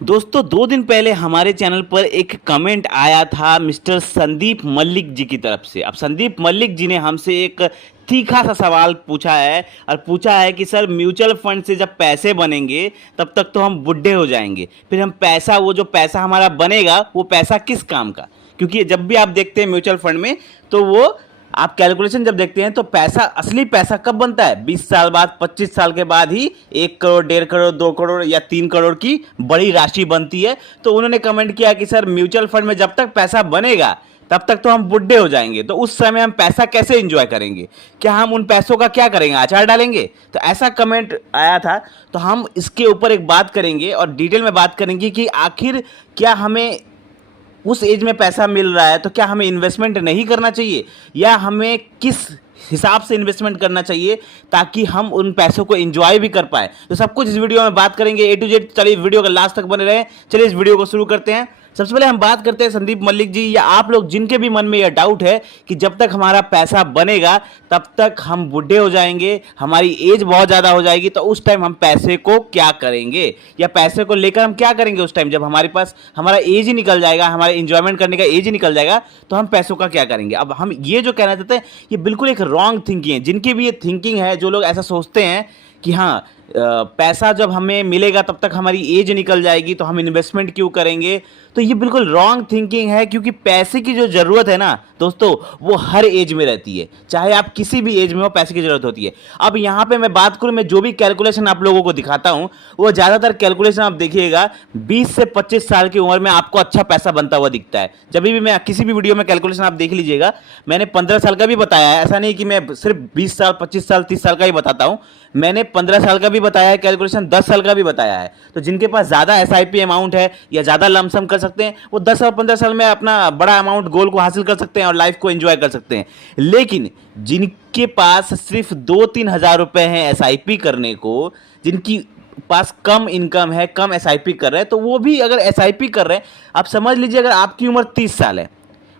दोस्तों 2 दिन पहले हमारे चैनल पर एक कमेंट आया था मिस्टर संदीप मल्लिक जी की तरफ से। अब संदीप मल्लिक जी ने हमसे एक तीखा सा सवाल पूछा है और पूछा है कि सर म्यूचुअल फंड से जब पैसे बनेंगे तब तक तो हम बुढ़े हो जाएंगे, फिर हम पैसा वो जो पैसा हमारा बनेगा वो पैसा किस काम का। क्योंकि जब भी आप देखते हैं म्यूचुअल फंड में तो वो आप कैलकुलेशन जब देखते हैं तो पैसा असली पैसा कब बनता है, 20 साल बाद 25 साल के बाद ही 1 करोड़ 1.5 करोड़ 2 करोड़ या 3 करोड़ की बड़ी राशि बनती है। तो उन्होंने कमेंट किया कि सर म्यूचुअल फंड में जब तक पैसा बनेगा तब तक तो हम बुढ़े हो जाएंगे, तो उस समय हम पैसा कैसे एंजॉय करेंगे, क्या हम उन पैसों का क्या करेंगे, अचार डालेंगे। तो ऐसा कमेंट आया था। तो हम इसके ऊपर एक बात करेंगे और डिटेल में बात करेंगे कि आखिर क्या हमें उस एज में पैसा मिल रहा है तो क्या हमें इन्वेस्टमेंट नहीं करना चाहिए या हमें किस हिसाब से इन्वेस्टमेंट करना चाहिए ताकि हम उन पैसों को एंजॉय भी कर पाए। तो सब कुछ इस वीडियो में बात करेंगे A to Z। चलिए वीडियो का लास्ट तक बने रहें। चलिए इस वीडियो को शुरू करते हैं। सबसे पहले हम बात करते हैं संदीप मल्लिक जी या आप लोग जिनके भी मन में यह डाउट है कि जब तक हमारा पैसा बनेगा तब तक हम बूढ़े हो जाएंगे, हमारी एज बहुत ज़्यादा हो जाएगी, तो उस टाइम हम पैसे को क्या करेंगे या पैसे को लेकर हम क्या करेंगे उस टाइम जब हमारे पास हमारा एज ही निकल जाएगा, हमारे इंजॉयमेंट करने का एज ही निकल जाएगा, तो हम पैसों का क्या करेंगे। अब हम ये जो कहना चाहते हैं ये बिल्कुल एक रॉन्ग थिंकिंग है। जिनकी भी ये थिंकिंग है, जो लोग ऐसा सोचते हैं कि हाँ पैसा जब हमें मिलेगा तब तक हमारी एज निकल जाएगी तो हम इन्वेस्टमेंट क्यों करेंगे, तो ये बिल्कुल रॉन्ग थिंकिंग है। क्योंकि पैसे की जो ज़रूरत है ना दोस्तों वो हर एज में रहती है, चाहे आप किसी भी एज में हो पैसे की ज़रूरत होती है। अब यहाँ पे मैं बात करूँ, मैं जो भी कैलकुलेशन आप लोगों को दिखाता हूँ वो ज़्यादातर कैलकुलेशन आप देखिएगा 20 से 25 साल की उम्र में आपको अच्छा पैसा बनता हुआ दिखता है। जब भी मैं किसी भी वीडियो में कैलकुलेशन आप देख लीजिएगा, मैंने 15 साल का भी बताया है। ऐसा नहीं कि मैं सिर्फ 20 साल 25 साल 30 साल का ही बताता हूँ, मैंने 15 साल का भी बताया है कैलकुलेशन, 10 साल का भी बताया है। तो जिनके पास ज़्यादा एसआईपी अमाउंट है या ज़्यादा लमसम कर सकते हैं वो 10 और 15 साल में अपना बड़ा अमाउंट गोल को हासिल कर सकते हैं और लाइफ को एंजॉय कर सकते हैं। लेकिन जिनके पास सिर्फ 2-3 हज़ार रुपए हैं एसआईपी करने को, जिनकी पास कम इनकम है, कम एसआईपी कर रहे हैं, तो वो भी अगर एसआईपी कर रहे हैं, आप समझ लीजिए अगर आपकी उम्र 30 साल है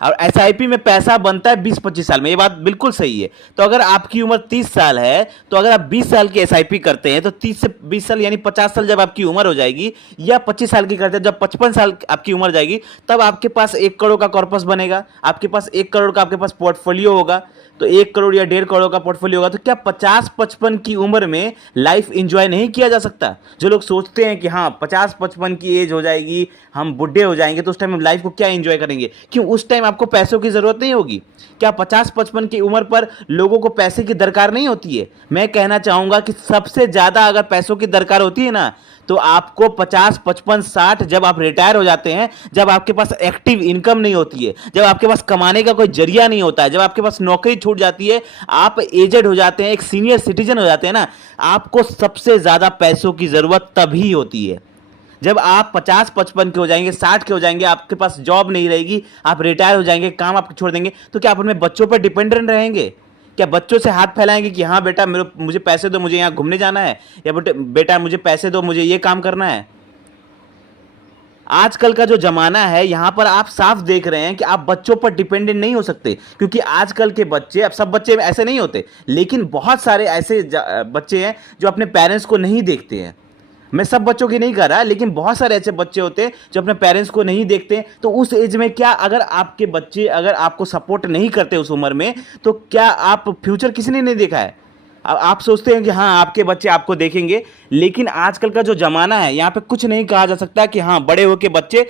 और एसआईपी में पैसा बनता है 20-25 साल में, ये बात बिल्कुल सही है। तो अगर आपकी उम्र 30 साल है तो अगर आप 20 साल की एसआईपी करते हैं तो 30 से 20 साल यानी 50 साल जब आपकी उम्र हो जाएगी, या 25 साल की करते हैं जब 55 साल आपकी उम्र जाएगी, तब आपके पास 1 करोड़ का कॉर्पस बनेगा, आपके पास 1 करोड़ का आपके पास पोर्टफोलियो होगा। तो 1 करोड़ या 1.5 करोड़ का पोर्टफोलियो होगा, तो क्या 50-55 की उम्र में लाइफ एंजॉय नहीं किया जा सकता। जो लोग सोचते हैं कि हाँ 50-55 की एज हो जाएगी हम बुढ़े हो जाएंगे तो उस टाइम हम लाइफ को क्या एंजॉय करेंगे, क्यों उस टाइम आपको पैसों की जरूरत नहीं होगी। क्या 50-55 की उम्र पर लोगों को पैसे की दरकार नहीं होती है। मैं कहना चाहूंगा कि सबसे ज्यादा अगर पैसों की दरकार होती है ना तो आपको 50-55-60 जब आप रिटायर हो जाते हैं, जब आपके पास एक्टिव इनकम नहीं होती है, जब आपके पास कमाने का कोई जरिया नहीं होता है, जब आपके पास नौकरी छूट जाती है, आप एजेड हो जाते हैं, एक सीनियर सिटीजन हो जाते हैं ना, आपको सबसे ज्यादा पैसों की जरूरत तभी होती है। जब आप 50-55 के हो जाएंगे, 60 के हो जाएंगे, आपके पास जॉब नहीं रहेगी, आप रिटायर हो जाएंगे, काम आप छोड़ देंगे, तो क्या आप अपने बच्चों पर डिपेंडेंट रहेंगे। क्या बच्चों से हाथ फैलाएंगे कि हाँ बेटा मेरे मुझे पैसे दो, मुझे यहाँ घूमने जाना है, या बेटा मुझे पैसे दो, मुझे ये काम करना है। आजकल का जो जमाना है यहाँ पर आप साफ देख रहे हैं कि आप बच्चों पर डिपेंडेंट नहीं हो सकते। क्योंकि आजकल के बच्चे, अब सब बच्चे ऐसे नहीं होते, लेकिन बहुत सारे ऐसे बच्चे हैं जो अपने पेरेंट्स को नहीं देखते हैं। मैं सब बच्चों की नहीं कर रहा, लेकिन बहुत सारे ऐसे बच्चे होते हैं जो अपने पेरेंट्स को नहीं देखते। तो उस एज में क्या अगर आपके बच्चे अगर आपको सपोर्ट नहीं करते उस उम्र में, तो क्या आप फ्यूचर किसी ने नहीं देखा है। अब आप सोचते हैं कि हाँ आपके बच्चे आपको देखेंगे, लेकिन आजकल का जो ज़माना है यहाँ पे कुछ नहीं कहा जा सकता कि हाँ बड़े होकर बच्चे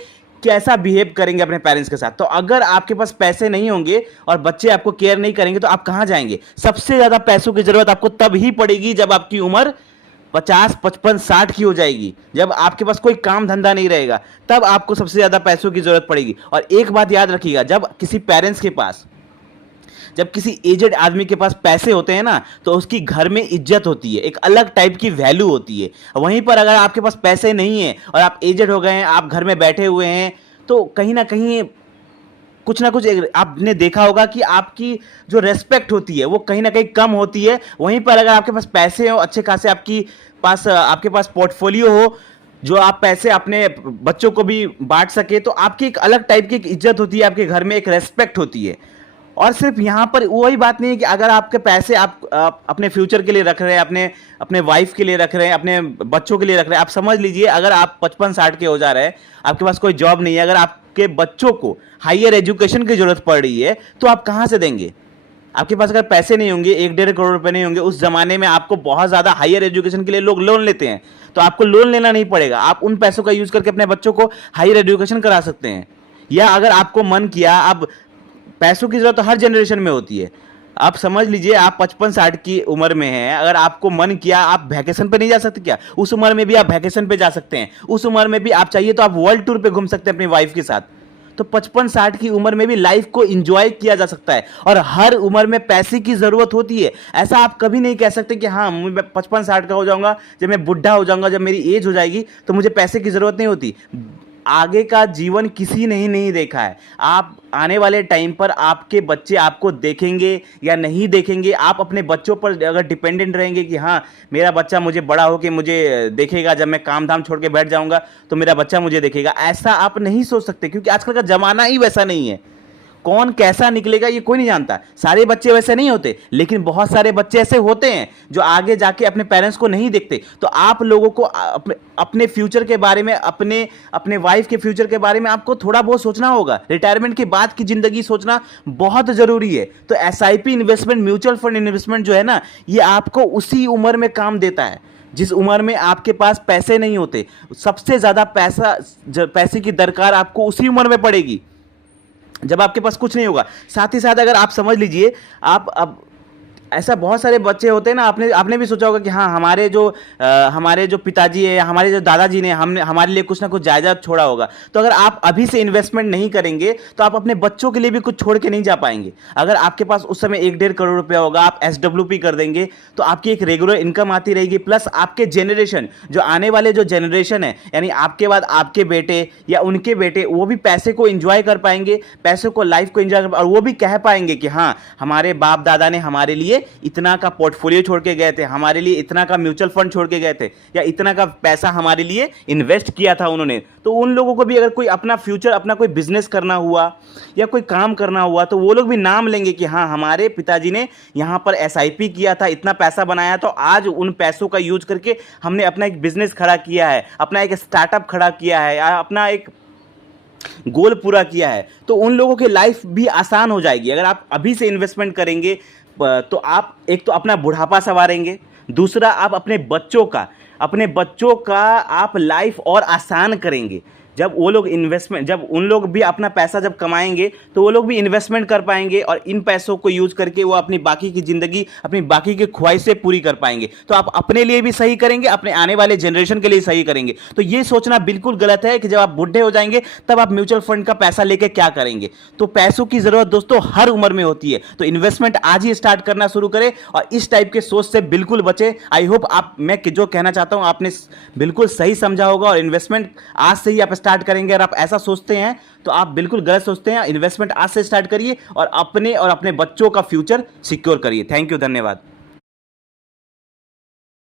कैसा बिहेव करेंगे अपने पेरेंट्स के साथ। तो अगर आपके पास पैसे नहीं होंगे और बच्चे आपको केयर नहीं करेंगे तो आप कहाँ जाएंगे। सबसे ज़्यादा पैसों की ज़रूरत आपको तब ही पड़ेगी जब आपकी उम्र 50-55-60 की हो जाएगी, जब आपके पास कोई काम धंधा नहीं रहेगा, तब आपको सबसे ज़्यादा पैसों की ज़रूरत पड़ेगी। और एक बात याद रखिएगा, जब किसी एजेड आदमी के पास पैसे होते हैं ना तो उसकी घर में इज्जत होती है, एक अलग टाइप की वैल्यू होती है। वहीं पर अगर आपके पास पैसे नहीं है और आप एजेड हो गए हैं, आप घर में बैठे हुए हैं, तो कहीं ना कहीं कुछ ना कुछ आपने देखा होगा कि आपकी जो रेस्पेक्ट होती है वो कहीं ना कहीं कम होती है। वहीं पर अगर आपके पास पैसे हो अच्छे खासे, आपके पास पोर्टफोलियो हो, जो आप पैसे अपने बच्चों को भी बांट सके, तो आपकी एक अलग टाइप की इज्जत होती है, आपके घर में एक रेस्पेक्ट होती है। और सिर्फ यहाँ पर वही बात नहीं है कि अगर आपके पैसे आप अपने फ्यूचर के लिए रख रहे हैं, अपने अपने वाइफ के लिए रख रहे हैं, अपने बच्चों के लिए रख रहे हैं। आप समझ लीजिए अगर आप 55-60 के हो जा रहे हैं, आपके पास कोई जॉब नहीं है, अगर आपके बच्चों को हायर एजुकेशन की जरूरत पड़ रही है तो आप कहाँ से देंगे? आपके पास अगर पैसे नहीं होंगे, 1-1.5 करोड़ रुपए नहीं होंगे, उस जमाने में आपको बहुत ज्यादा हायर एजुकेशन के लिए लोग लोन लेते हैं, तो आपको लोन लेना नहीं पड़ेगा, आप उन पैसों का यूज करके अपने बच्चों को हायर एजुकेशन करा सकते हैं। या अगर आपको मन किया, अब पैसों की जरूरत तो हर जनरेशन में होती है। आप समझ लीजिए आप 55-60 की उम्र में हैं, अगर आपको मन किया आप वैकेशन पे नहीं जा सकते क्या? उस उम्र में भी आप वैकेशन पे जा सकते हैं, उस उम्र में भी आप चाहिए तो आप वर्ल्ड टूर पे घूम सकते हैं अपनी वाइफ के साथ। तो 55-60 की उम्र में भी लाइफ को एंजॉय किया जा सकता है, और हर उम्र में पैसे की जरूरत होती है। ऐसा आप कभी नहीं कह सकते कि हाँ मैं 55-60 का हो जाऊंगा, जब मैं बुढ़ा हो जाऊंगा, जब मेरी एज हो जाएगी तो मुझे पैसे की जरूरत नहीं होती। आगे का जीवन किसी ने ही नहीं देखा है। आप आने वाले टाइम पर आपके बच्चे आपको देखेंगे या नहीं देखेंगे, आप अपने बच्चों पर अगर डिपेंडेंट रहेंगे कि हाँ मेरा बच्चा मुझे बड़ा होकर मुझे देखेगा, जब मैं काम धाम छोड़ के बैठ जाऊंगा तो मेरा बच्चा मुझे देखेगा, ऐसा आप नहीं सोच सकते, क्योंकि आजकल का जमाना ही वैसा नहीं है। कौन कैसा निकलेगा ये कोई नहीं जानता। सारे बच्चे वैसे नहीं होते, लेकिन बहुत सारे बच्चे ऐसे होते हैं जो आगे जाके अपने पेरेंट्स को नहीं देखते। तो आप लोगों को अपने फ्यूचर के बारे में, अपने वाइफ के फ्यूचर के बारे में आपको थोड़ा बहुत सोचना होगा। रिटायरमेंट के बाद की जिंदगी सोचना बहुत जरूरी है। तो SIP investment, mutual fund investment जो है ना, ये आपको उसी उम्र में काम देता है जिस उम्र में आपके पास पैसे नहीं होते। सबसे ज्यादा पैसे की दरकार आपको उसी उम्र में पड़ेगी जब आपके पास कुछ नहीं होगा। साथ ही साथ अगर आप समझ लीजिए, आप अब ऐसा बहुत सारे बच्चे होते हैं ना, आपने भी सोचा होगा कि हाँ हमारे जो पिताजी है, हमारे जो दादाजी ने हमारे लिए कुछ ना कुछ जायदाद छोड़ा होगा। तो अगर आप अभी से इन्वेस्टमेंट नहीं करेंगे तो आप अपने बच्चों के लिए भी कुछ छोड़ के नहीं जा पाएंगे। अगर आपके पास उस समय 1-1.5 करोड़ रुपया होगा, आप SWP कर देंगे तो आपकी एक रेगुलर इनकम आती रहेगी, प्लस आपके जेनरेशन, जो आने वाले जो जेनरेशन है, यानी आपके बाद आपके बेटे या उनके बेटे, वो भी पैसे को एंजॉय कर पाएंगे, पैसों को, लाइफ को एंजॉय कर, और वो भी कह पाएंगे कि हाँ हमारे बाप दादा ने हमारे लिए इतना का पोर्टफोलियो छोड़ के गए थे, हमारे लिए इतना का म्यूचुअल फंड छोड़ के गए थे, या इतना का पैसा हमारे लिए इन्वेस्ट किया था उन्होंने। तो उन लोगों को भी अगर कोई अपना फ्यूचर, अपना कोई बिजनेस करना हुआ या कोई काम करना हुआ, तो वो लोग भी नाम लेंगे कि हाँ हमारे पिताजी ने यहाँ पर SIP किया था, इतना पैसा बनाया, तो आज उन पैसों का यूज करके हमने अपना एक बिजनेस खड़ा किया है, अपना एक स्टार्टअप खड़ा किया है, या अपना एक गोल पूरा किया है। तो उन लोगों की लाइफ भी आसान हो जाएगी। अगर आप अभी से इन्वेस्टमेंट करेंगे तो आप एक तो अपना बुढ़ापा संवारेंगे, दूसरा आप अपने बच्चों का आप लाइफ और आसान करेंगे। जब उन लोग भी अपना पैसा जब कमाएंगे तो वो लोग भी इन्वेस्टमेंट कर पाएंगे, और इन पैसों को यूज करके वो अपनी बाकी की जिंदगी, अपनी बाकी की ख्वाहिशें पूरी कर पाएंगे। तो आप अपने लिए भी सही करेंगे, अपने आने वाले जनरेशन के लिए सही करेंगे। तो ये सोचना बिल्कुल गलत है कि जब आप बुढ़े हो जाएंगे तब आप म्यूचुअल फंड का पैसा लेके क्या करेंगे। तो पैसों की जरूरत दोस्तों हर उम्र में होती है। तो इन्वेस्टमेंट आज ही स्टार्ट करना शुरू करें और इस टाइप के सोच से बिल्कुल बचे। आई होप मैं जो कहना चाहता हूं आपने बिल्कुल सही समझा होगा, और इन्वेस्टमेंट आज से ही आप स्टार्ट करेंगे। अगर आप ऐसा सोचते हैं तो आप बिल्कुल गलत सोचते हैं। इन्वेस्टमेंट आज से स्टार्ट करिए और अपने बच्चों का फ्यूचर सिक्योर करिए। थैंक यू, धन्यवाद।